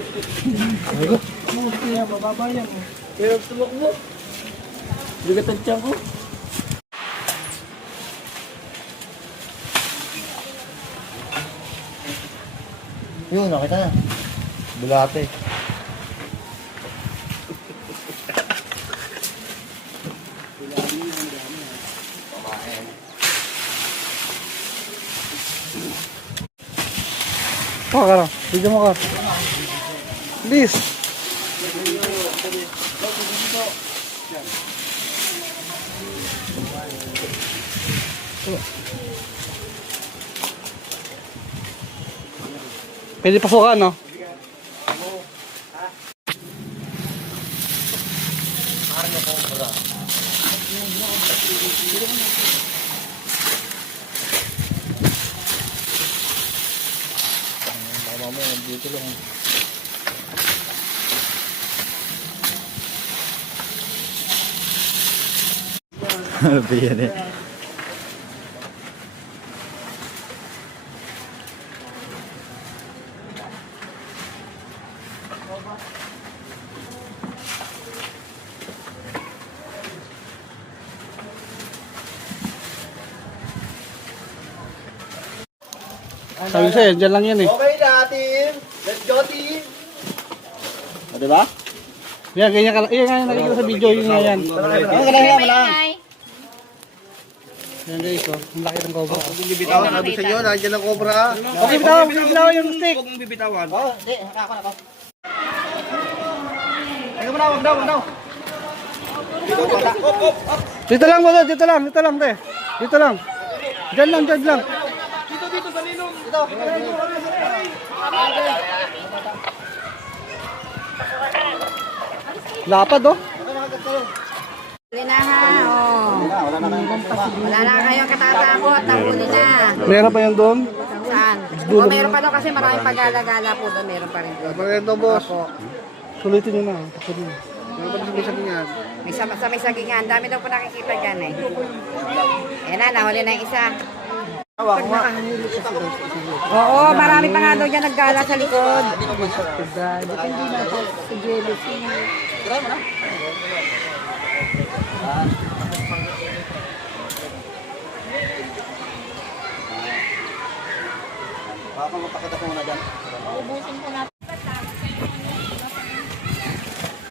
Ay ko. Kaya mababa yan. Pero tumakbo. Bigat ang tiyan ko. Yun, nakita na. Bulate. Oh, karo. Video mo ka. Please. Pwede pasukan, no? Mamaya, dito lang. Biyan eh. Sabi sa'yo, dyan lang yan eh. Okay na, team. Let's go, team. O, diba? Yan, ganyan ka lang. Yan nga yung nakikita sa video, yun nga yan. Ano ka lang yan, wala. Yan guys, oh. Ang laki ng cobra. Huwag mong bibitawan. Sabi sa inyo, nandiyan ang cobra. Okay, bitawan yung stick. Huwag mong bibitawan. Oo, hindi. Nakako na ko. Ayaw mo na, wag daw, wag daw. Dito, bata. Op. Dito lang mo, dito lang, te. Dito lang. Dyan lang. Dito, sa nilong. Lapad, oh. Huli na ha, oh. Wala na kayong katatakot, nahuli na. Meron pa yan doon? Saan? O meron pa doon kasi maraming pag-alagala po doon, meron pa rin doon. Maganda, boss. Sulitin nyo na. Takot nyo. Ano ba sabi sa niyan? May sagingan, dami daw po nakikita dyan eh. Ayan na, nahuli na yung isa. Oo, marami pa nga daw dyan naggala sa likod. Hindi na po si jealousy. Baka magpakita ko muna dyan.